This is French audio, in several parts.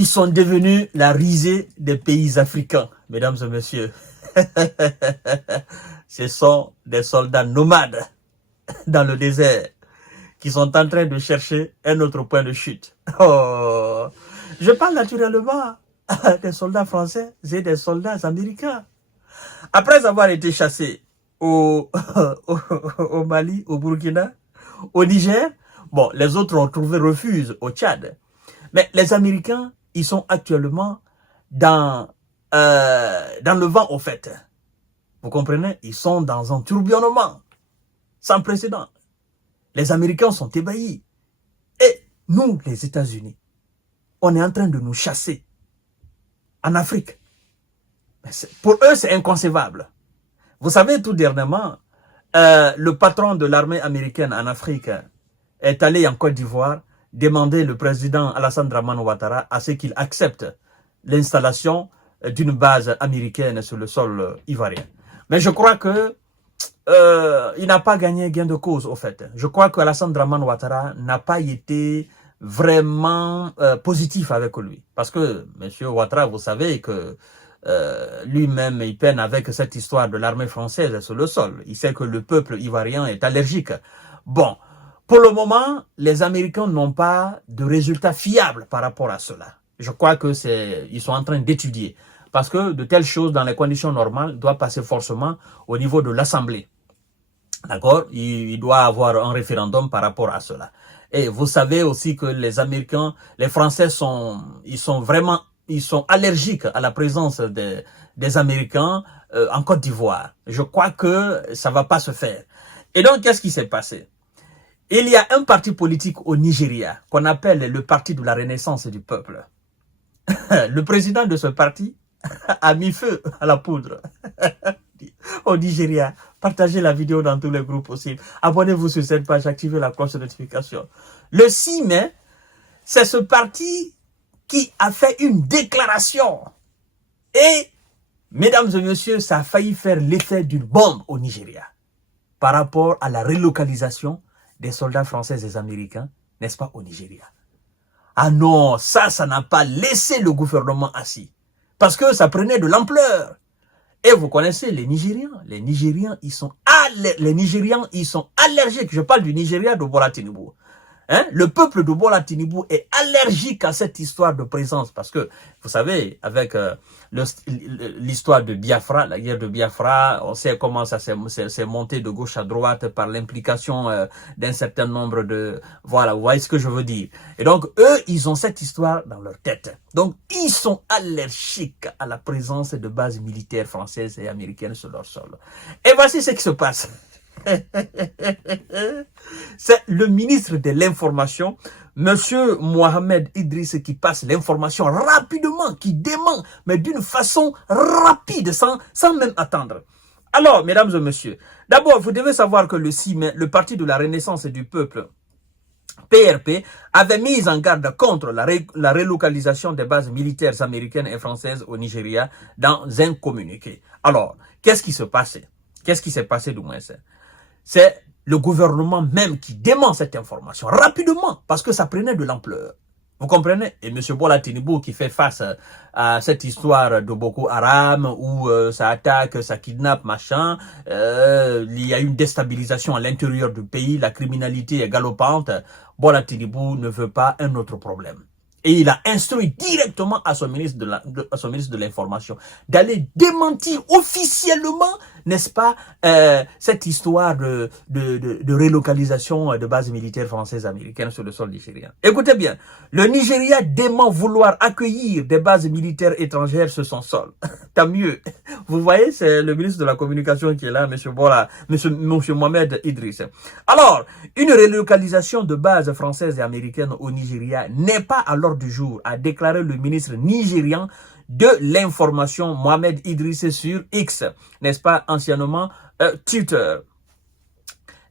Ils sont devenus la risée des pays africains, mesdames et messieurs. Ce sont des soldats nomades dans le désert qui sont en train de chercher un autre point de chute. Oh, je parle naturellement des soldats français et des soldats américains. Après avoir été chassés au Mali, au Burkina, au Niger, bon, les autres ont trouvé refuge au Tchad. Mais les Américains, ils sont actuellement dans le vent au fait. Vous comprenez? Ils sont dans un tourbillonnement sans précédent. Les Américains sont ébahis. Et nous, les États-Unis, on est en train de nous chasser en Afrique. Pour eux, c'est inconcevable. Vous savez, tout dernièrement, le patron de l'armée américaine en Afrique est allé en Côte d'Ivoire demander le président Alassane Dramane Ouattara à ce qu'il accepte l'installation d'une base américaine sur le sol ivoirien. Mais je crois que il n'a pas gagné gain de cause, au fait. Je crois que Alassane Dramane Ouattara n'a pas été vraiment positif avec lui. Parce que, monsieur Ouattara, vous savez que lui-même, il peine avec cette histoire de l'armée française sur le sol. Il sait que le peuple ivoirien est allergique. Bon, pour le moment, les Américains n'ont pas de résultats fiables par rapport à cela. Je crois que ils sont en train d'étudier. Parce que de telles choses, dans les conditions normales, doivent passer forcément au niveau de l'Assemblée. D'accord? Il doit avoir un référendum par rapport à cela. Et vous savez aussi que les Américains, les Français ils sont allergiques à la présence des Américains en Côte d'Ivoire. Je crois que ça va pas se faire. Et donc, qu'est-ce qui s'est passé? Il y a un parti politique au Nigeria qu'on appelle le Parti de la Renaissance du Peuple. Le président de ce parti a mis feu à la poudre au Nigeria. Partagez la vidéo dans tous les groupes possibles. Abonnez-vous sur cette page, activez la cloche de notification. Le 6 mai, c'est ce parti qui a fait une déclaration. Et, mesdames et messieurs, ça a failli faire l'effet d'une bombe au Nigeria par rapport à la relocalisation des soldats français et américains, n'est-ce pas, au Nigeria. Ah non, ça n'a pas laissé le gouvernement assis. Parce que ça prenait de l'ampleur. Et vous connaissez les Nigérians. Les Nigérians, ils sont allergiques. Je parle du Nigeria de Bola Tinubu. Hein? Le peuple de Bola Tinubu est allergique à cette histoire de présence. Parce que, vous savez, avec l'histoire de Biafra, la guerre de Biafra, on sait comment ça s'est monté de gauche à droite par l'implication d'un certain nombre de... Voilà, vous voyez ce que je veux dire. Et donc, eux, ils ont cette histoire dans leur tête. Donc, ils sont allergiques à la présence de bases militaires françaises et américaines sur leur sol. Et voici ce qui se passe. C'est le ministre de l'information, monsieur Mohamed Idriss, qui passe l'information rapidement, qui dément, mais d'une façon rapide, sans même attendre. Alors, mesdames et messieurs, d'abord, vous devez savoir que le 6 mai, le Parti de la Renaissance du Peuple, PRP, avait mis en garde contre la relocalisation des bases militaires américaines et françaises au Nigeria dans un communiqué. Alors, qu'est-ce qui se passait? Qu'est-ce qui s'est passé du moins? C'est le gouvernement même qui dément cette information rapidement parce que ça prenait de l'ampleur. Vous comprenez? Et M. Bola Tinubu qui fait face à cette histoire de Boko Haram où ça attaque, ça kidnappe, machin. Il y a une déstabilisation à l'intérieur du pays, la criminalité est galopante. Bola Tinubu ne veut pas un autre problème. Et il a instruit directement à son ministre de l'information d'aller démentir officiellement, n'est-ce pas, cette histoire de relocalisation de bases militaires françaises américaines sur le sol nigérien. Écoutez bien, le Nigeria dément vouloir accueillir des bases militaires étrangères sur son sol. Tant mieux. Vous voyez, c'est le ministre de la Communication qui est là, monsieur Mohamed Idriss. Alors, une relocalisation de bases françaises et américaines au Nigeria n'est pas à l'ordre du jour, a déclaré le ministre nigérian de l'information Mohamed Idriss sur X, n'est-ce pas, anciennement Twitter.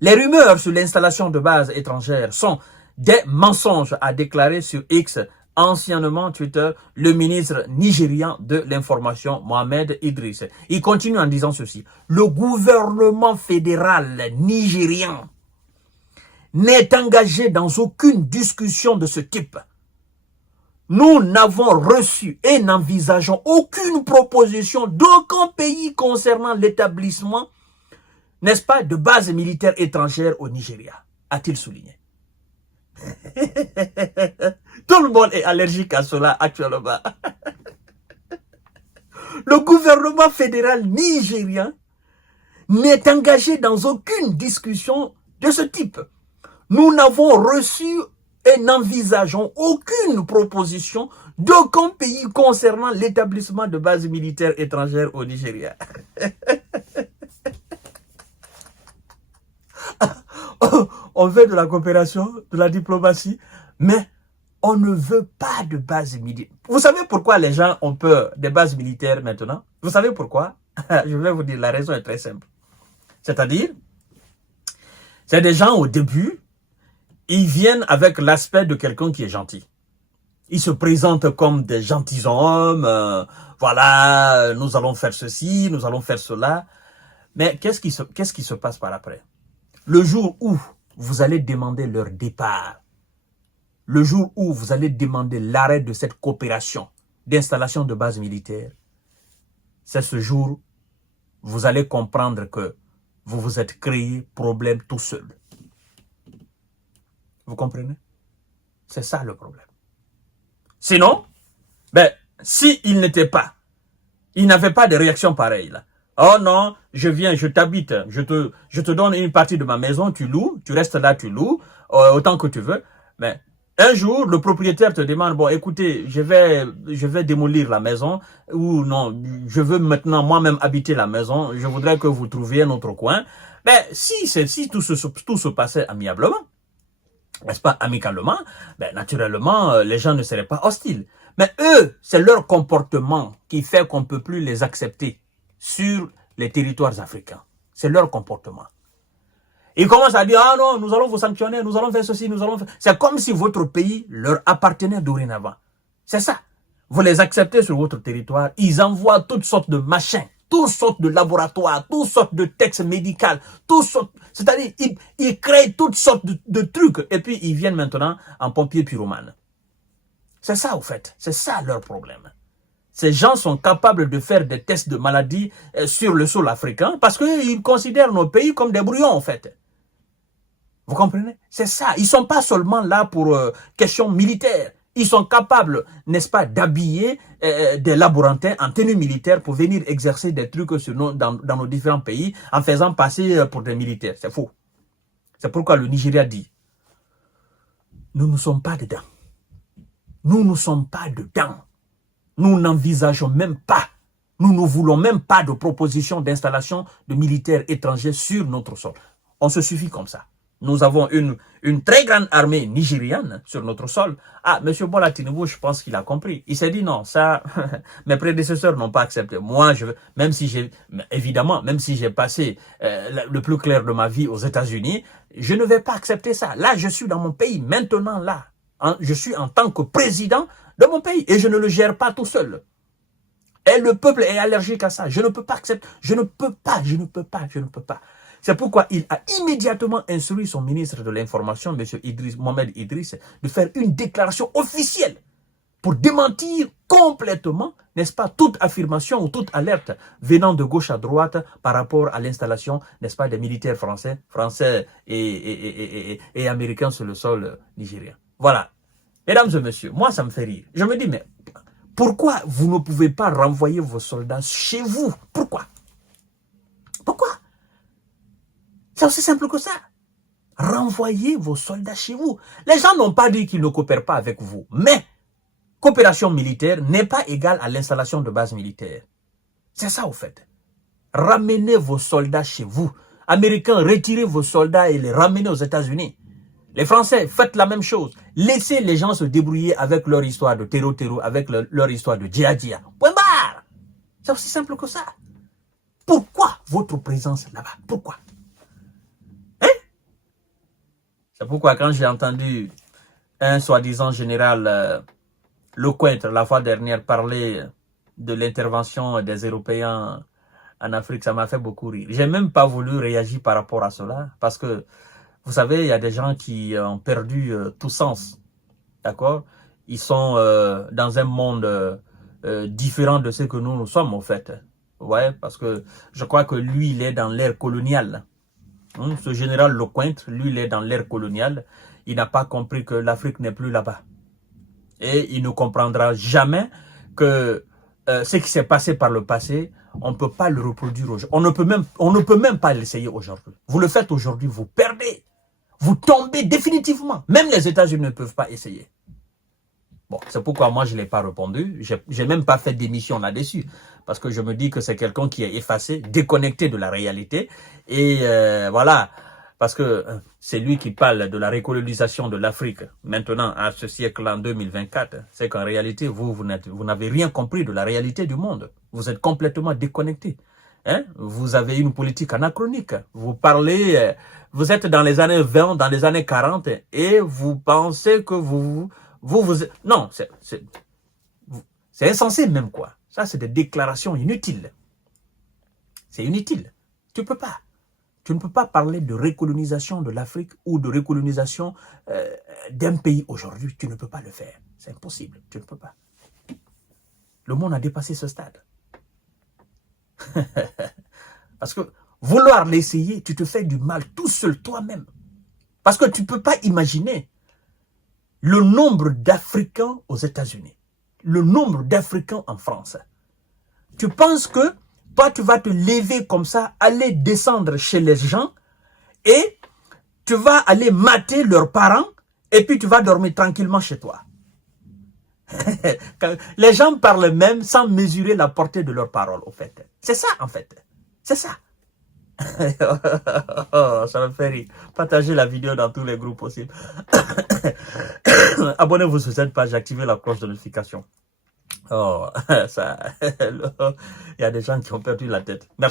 Les rumeurs sur l'installation de bases étrangères sont des mensonges, a déclaré sur X, anciennement Twitter, le ministre nigérian de l'information Mohamed Idriss. Il continue en disant ceci: le gouvernement fédéral nigérian n'est engagé dans aucune discussion de ce type. Nous n'avons reçu et n'envisageons aucune proposition d'aucun pays concernant l'établissement, n'est-ce pas, de bases militaires étrangères au Nigeria, a-t-il souligné. Tout le monde est allergique à cela actuellement. Le gouvernement fédéral nigérien n'est engagé dans aucune discussion de ce type. Nous n'avons reçu et n'envisageons aucune proposition d'aucun pays concernant l'établissement de bases militaires étrangères au Nigeria. On veut de la coopération, de la diplomatie, mais on ne veut pas de bases militaires. Vous savez pourquoi les gens ont peur des bases militaires maintenant? Vous savez pourquoi? Je vais vous dire, la raison est très simple. C'est-à-dire, c'est des gens au début, ils viennent avec l'aspect de quelqu'un qui est gentil. Ils se présentent comme des gentilshommes, voilà, nous allons faire ceci, nous allons faire cela. Mais qu'est-ce qui se passe par après? Le jour où vous allez demander leur départ, le jour où vous allez demander l'arrêt de cette coopération d'installation de bases militaires, c'est ce jour où vous allez comprendre que vous vous êtes créé problème tout seul. Vous comprenez? C'est ça le problème. Sinon, ben, s'il n'était pas, il n'avait pas de réaction pareille là. Oh non, je viens, je t'habite, je te donne une partie de ma maison, tu loues, tu restes là, tu loues, autant que tu veux. Mais un jour, le propriétaire te demande, bon, écoutez, je vais démolir la maison, ou non, je veux maintenant moi-même habiter la maison, je voudrais que vous trouviez un autre coin. Ben, si tout se passait amiablement, n'est-ce pas, amicalement, ben, naturellement, les gens ne seraient pas hostiles. Mais eux, c'est leur comportement qui fait qu'on ne peut plus les accepter sur les territoires africains. C'est leur comportement. Ils commencent à dire, ah non, nous allons vous sanctionner, nous allons faire ceci, nous allons faire... C'est comme si votre pays leur appartenait dorénavant. C'est ça. Vous les acceptez sur votre territoire, ils envoient toutes sortes de machins, toutes sortes de laboratoires, toutes sortes de textes médicaux, toutes sortes... C'est-à-dire, ils créent toutes sortes de trucs, et puis ils viennent maintenant en pompiers pyromanes. C'est ça, au fait. C'est ça leur problème. Ces gens sont capables de faire des tests de maladies sur le sol africain parce qu'ils considèrent nos pays comme des brouillons, en fait. Vous comprenez? C'est ça. Ils ne sont pas seulement là pour questions militaires. Ils sont capables, n'est-ce pas, d'habiller des laborantins en tenue militaire pour venir exercer des trucs dans nos différents pays en faisant passer pour des militaires. C'est faux. C'est pourquoi le Nigeria dit, nous ne sommes pas dedans. Nous ne sommes pas dedans. Nous n'envisageons même pas, nous ne voulons même pas de proposition d'installation de militaires étrangers sur notre sol. On se suffit comme ça. Nous avons une très grande armée nigériane sur notre sol. Ah, M. Bola Tinubu, je pense qu'il a compris. Il s'est dit non, ça, mes prédécesseurs n'ont pas accepté. Moi, même si j'ai passé le plus clair de ma vie aux États-Unis, je ne vais pas accepter ça. Là, je suis dans mon pays, maintenant là. Je suis en tant que président de mon pays et je ne le gère pas tout seul. Et le peuple est allergique à ça. Je ne peux pas accepter. Je ne peux pas. C'est pourquoi il a immédiatement instruit son ministre de l'Information, M. Mohamed Idriss, de faire une déclaration officielle pour démentir complètement, n'est-ce pas, toute affirmation ou toute alerte venant de gauche à droite par rapport à l'installation, n'est-ce pas, des militaires français et américains sur le sol nigérien. Voilà. Mesdames et messieurs, moi ça me fait rire. Je me dis, mais pourquoi vous ne pouvez pas renvoyer vos soldats chez vous? Pourquoi? Pourquoi? C'est aussi simple que ça. Renvoyez vos soldats chez vous. Les gens n'ont pas dit qu'ils ne coopèrent pas avec vous. Mais coopération militaire n'est pas égale à l'installation de bases militaires. C'est ça au fait. Ramenez vos soldats chez vous. Américains, retirez vos soldats et les ramenez aux États-Unis. Les Français, faites la même chose. Laissez les gens se débrouiller avec leur histoire de terreau, avec leur histoire de djihad. Point barre. C'est aussi simple que ça. Pourquoi votre présence là-bas? Pourquoi? Hein? C'est pourquoi quand j'ai entendu un soi-disant général Lecointre la fois dernière parler de l'intervention des Européens en Afrique, ça m'a fait beaucoup rire. J'ai même pas voulu réagir par rapport à cela parce que vous savez, il y a des gens qui ont perdu tout sens, d'accord? ils sont dans un monde différent de ce que nous sommes, en fait. Ouais, parce que je crois que lui, il est dans l'ère coloniale. Ce général Lecointre, lui, il est dans l'ère coloniale. Il n'a pas compris que l'Afrique n'est plus là-bas. Et il ne comprendra jamais que ce qui s'est passé par le passé, on ne peut pas le reproduire aujourd'hui. On ne peut même pas l'essayer aujourd'hui. Vous le faites aujourd'hui, vous perdez. Vous tombez définitivement. Même les États-Unis ne peuvent pas essayer. Bon, c'est pourquoi moi, je ne l'ai pas répondu. Je n'ai même pas fait d'émission là-dessus. Parce que je me dis que c'est quelqu'un qui est effacé, déconnecté de la réalité. Et voilà, parce que c'est lui qui parle de la recolonisation de l'Afrique. Maintenant, à ce siècle, en 2024, c'est qu'en réalité, vous n'avez rien compris de la réalité du monde. Vous êtes complètement déconnecté. Hein? Vous avez une politique anachronique. Vous parlez, vous êtes dans les années 20, dans les années 40, et vous pensez que non, c'est insensé même, quoi. Ça, c'est des déclarations inutiles. C'est inutile. Tu peux pas. Tu ne peux pas parler de recolonisation de l'Afrique ou de recolonisation d'un pays aujourd'hui. Tu ne peux pas le faire. C'est impossible. Tu ne peux pas. Le monde a dépassé ce stade. Parce que vouloir l'essayer, tu te fais du mal tout seul, toi-même. Parce que tu ne peux pas imaginer le nombre d'Africains aux États-Unis, le nombre d'Africains en France. Tu penses que toi, tu vas te lever comme ça, aller descendre chez les gens et tu vas aller mater leurs parents et puis tu vas dormir tranquillement chez toi. Les gens parlent même sans mesurer la portée de leurs paroles, au fait. C'est ça, en fait. C'est ça. Ça me fait rire. Partagez la vidéo dans tous les groupes possibles. Abonnez-vous sur cette page, activez la cloche de notification. Oh, ça, il y a des gens qui ont perdu la tête. Merci.